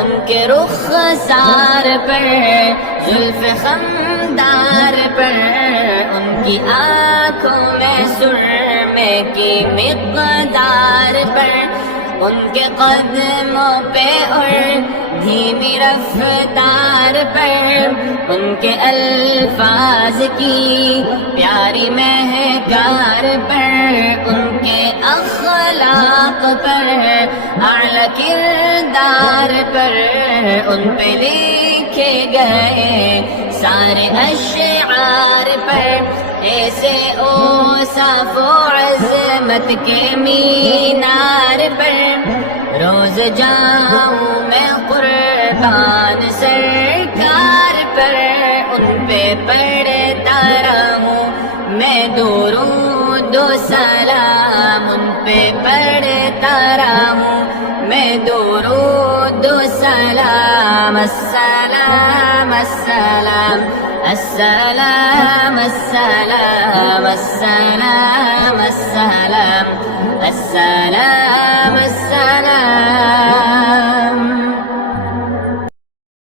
ان کے رخسار پر، زلف خمدار پر، ان کی آنکھوں میں سرمے کی مقدار پر، ان کے قدموں پہ اور دھیمی رفتار پر، ان کے الفاظ کی پیاری مہکار پر، ان کے اخلاق پر، اعلی کردار پر، ان پہ لکھے گئے سارے اشعار پر، ایسے اوصاف و عظمت کے مینار پر، روز جاؤں میں قربان سرکار پر، ان پہ پڑھتا رہوں میں درود و سلام، ان پہ پڑھتا رہوں میں درود و سلام، السلام السلام السلام السلام السلام السلام السلام